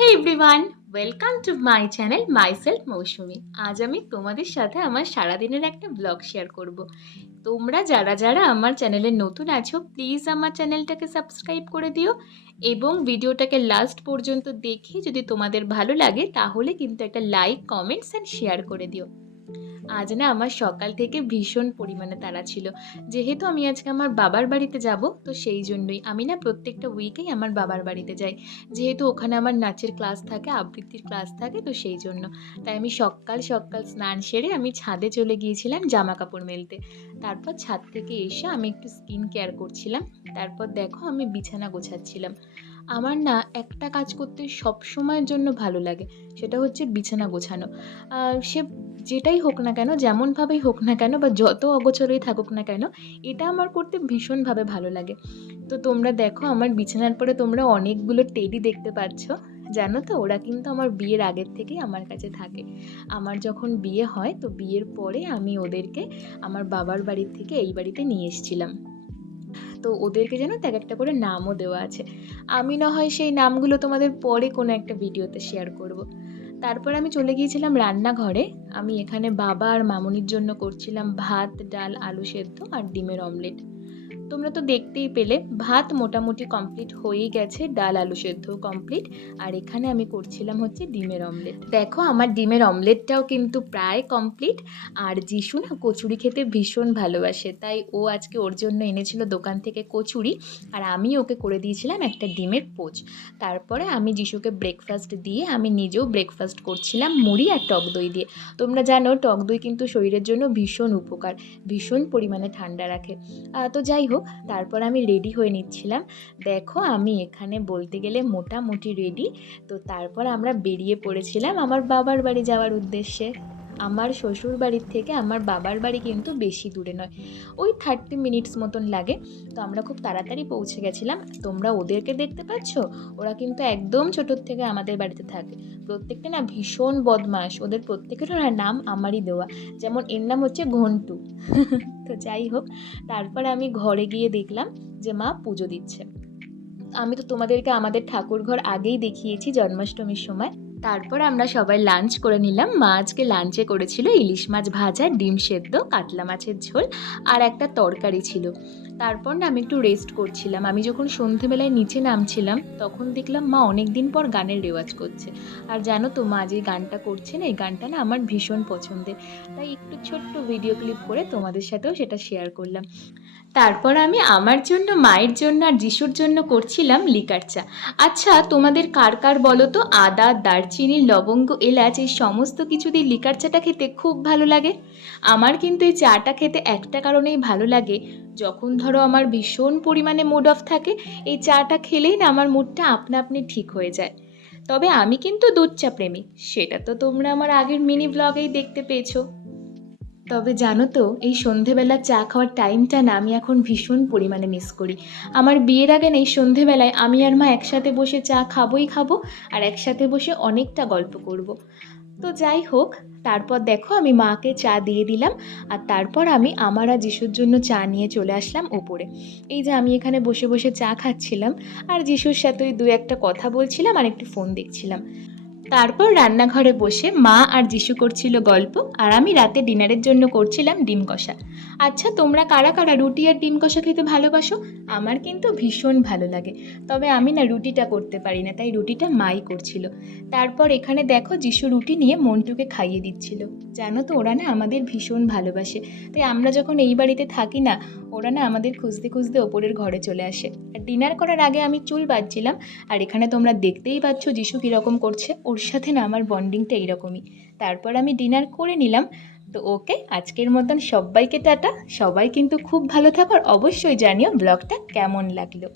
Hey everyone, welcome to my channel myself Mousumi. আজ আমি তোমাদের সাথে আমার সারাদিনের একটা ব্লগ শেয়ার করব। তোমরা যারা যারা আমার চ্যানেলে নতুন আছো প্লিজ আমার চ্যানেলটাকে সাবস্ক্রাইব করে দিও এবং ভিডিওটাকে লাস্ট পর্যন্ত দেখে যদি তোমাদের ভালো লাগে তাহলে কিন্তু একটা লাইক, কমেন্টস অ্যান্ড শেয়ার করে দিও। আজ না আমার সকাল থেকে ভীষণ পরিমাণে তাড়া ছিল। যেহেতু আমি আজকে আমার বাবার বাড়িতে যাব, তো সেই জন্যই আমি না প্রত্যেকটা উইকেই আমার বাবার বাড়িতে যাই। যেহেতু ওখানে আমার নাচের ক্লাস থাকে, আবৃত্তির ক্লাস থাকে, তো সেই জন্য। তাই আমি সকাল সকাল স্নান সেরে আমি ছাদে চলে গিয়েছিলাম জামা কাপড় মেলতে। তারপর ছাদ থেকে এসে আমি একটু স্কিন কেয়ার করছিলাম। তারপর দেখো আমি বিছানা গোছাচ্ছিলাম। আমার না একটা কাজ করতে সবসময়ের জন্য ভালো লাগে, সেটা হচ্ছে বিছানা গোছানো। সে যেটাই হোক না কেন, যেমনভাবেই হোক না কেন বা যত অগোছালোই থাকুক না কেন, এটা আমার করতে ভীষণভাবে ভালো লাগে। তো তোমরা দেখো আমার বিছানার পরে তোমরা অনেকগুলো টেডি দেখতে পাচ্ছ। জানো তো, ওরা কিন্তু আমার বিয়ের আগের থেকেই আমার কাছে থাকে। আমার যখন বিয়ে হয় তো বিয়ের পরে আমি ওদেরকে আমার বাবার বাড়ির থেকে এই বাড়িতে নিয়ে এসেছিলাম। তো ওদেরকে যেন এক একটা করে নামও দেওয়া আছে। আমি না হয় সেই নামগুলো তোমাদের পরে কোনো একটা ভিডিওতে শেয়ার করব। তারপর আমি চলে গিয়েছিলাম রান্নাঘরে। আমি এখানে বাবা আর মামুনির জন্য করছিলাম ভাত, ডাল, আলু সেদ্ধ আর ডিমের অমলেট। তোমরা তো দেখতেই পেলে ভাত মোটামুটি কমপ্লিট হয়েই গেছে, ডাল আলু সেদ্ধও কমপ্লিট। আর এখানে আমি করছিলাম হচ্ছে ডিমের অমলেট। দেখো আমার ডিমের অমলেটটাও কিন্তু প্রায় কমপ্লিট। আর যিশু না কচুরি খেতে ভীষণ ভালোবাসে, তাই ও আজকে ওর জন্য এনেছিল দোকান থেকে কচুরি। আর আমি ওকে করে দিয়েছিলাম একটা ডিমের পোচ। তারপরে আমি যিশুকে ব্রেকফাস্ট দিয়ে আমি নিজেও ব্রেকফাস্ট করছিলাম মুড়ি আর টক দই দিয়ে। তোমরা জানো টক দই কিন্তু শরীরের জন্য ভীষণ উপকার, ভীষণ পরিমাণে ঠান্ডা রাখে। তো যাই হোক, তারপর আমি রেডি হয়ে নিচ্ছিলাম। দেখো আমি এখানে বলতে গেলে মোটামুটি রেডি। তো তারপর আমরা বেরিয়ে পড়েছিলাম আমার বাবার বাড়ি যাওয়ার উদ্দেশ্যে। আমার শ্বশুর বাড়ির থেকে আমার বাবার বাড়ি কিন্তু বেশি দূরে নয়, ওই 30 মিনিটস মতন লাগে। তো আমরা খুব তাড়াতাড়ি পৌঁছে গেছিলাম। তোমরা ওদেরকে দেখতে পাচ্ছ, ওরা কিন্তু একদম ছোটোর থেকে আমাদের বাড়িতে থাকে। প্রত্যেকটা না ভীষণ বদমাশ, ওদের প্রত্যেকের নাম আমারই দেওয়া। যেমন এর নাম হচ্ছে ঘন্টু। তো যাই হোক, তারপর আমি ঘরে গিয়ে দেখলাম যে মা পুজো দিচ্ছে। আমি তো তোমাদেরকে আমাদের ঠাকুর ঘর আগেই দেখিয়েছি জন্মাষ্টমীর সময়। তারপর আমরা সবাই লাঞ্চ করে নিলাম। মা আজকে লাঞ্চে করেছিল ইলিশ মাছ ভাজা, ডিম সেদ্ধ, কাতলা মাছের ঝোল আর একটা তরকারি ছিল। তারপর না আমি একটু রেস্ট করছিলাম। আমি যখন সন্ধেবেলায় নিচে নামছিলাম তখন দেখলাম মা অনেক দিন পর গানের রেওয়াজ করছে। আর জানো তো মা যে গানটা করছে না, এই গানটা না আমার ভীষণ পছন্দের। তাই একটু ছোট্ট ভিডিও ক্লিপ করে তোমাদের সাথেও সেটা শেয়ার করলাম। তারপর আমি আমার জন্য, মায়ের জন্য আর যিশুর জন্য করছিলাম লিকার চা। আচ্ছা তোমাদের কার কার বলো তো আদা, দারচিনি, লবঙ্গ, এলাচ এই সমস্ত কিছু দিয়ে লিকার চাটা খেতে খুব ভালো লাগে? আমার কিন্তু এই চাটা খেতে একটা কারণেই ভালো লাগে, যখন ধরো আমার ভীষণ পরিমাণে মুড অফ থাকে, এই চাটা খেলেই না আমার মুডটা আপনা আপনি ঠিক হয়ে যায়। তবে আমি কিন্তু দুধ চা প্রেমী, সেটা তো তোমরা আমার আগের মিনি ব্লগেই দেখতে পেয়েছো। তবে জানো তো এই সন্ধেবেলা চা খাওয়ার টাইমটা না আমি এখন ভীষণ পরিমাণে মিস করি। আমার বিয়ের আগে না এই সন্ধেবেলায় আমি আর মা একসাথে বসে চা খাবোই খাবো, আর একসাথে বসে অনেকটা গল্প করব। তো যাই হোক, তারপর দেখো আমি মাকে চা দিয়ে দিলাম। আর তারপর আমি আমার আর যিশুর জন্য চা নিয়ে চলে আসলাম ওপরে। এই যে আমি এখানে বসে বসে চা খাচ্ছিলাম আর যিশুর সাথে ওই দু একটা কথা বলছিলাম আর একটু ফোন দেখছিলাম। তারপর রান্নাঘরে বসে মা আর যিশু করছিল গল্প, আর আমি রাতে ডিনারের জন্য করছিলাম ডিম কষা। আচ্ছা তোমরা কারা কারা রুটি আর ডিম কষা খেতে ভালোবাসো? আমার কিন্তু ভীষণ ভালো লাগে। তবে আমি না রুটিটা করতে পারি না, তাই রুটিটা মাই করছিল। তারপর এখানে দেখো যিশু রুটি নিয়ে মন্টুকে খাইয়ে দিচ্ছিল। জানো তো ওরা না আমাদের ভীষণ ভালোবাসে, তাই আমরা যখন এই বাড়িতে থাকি না, ওরা না আমাদের খুঁজতে খুঁজতে ওপরের ঘরে চলে আসে। আর ডিনার করার আগে আমি চুল বাঁধছিলাম। আর এখানে তোমরা দেখতেই পাচ্ছ যিশু কীরকম করছে, ওর সাথে না আমার বন্ডিংটা এইরকমই। তারপর আমি ডিনার করে নিলাম। তো ওকে, আজকের মতন সবাইকে টাটা। সবাই কিন্তু খুব ভালো থাকো আর অবশ্যই জানিও ব্লগটা কেমন লাগলো।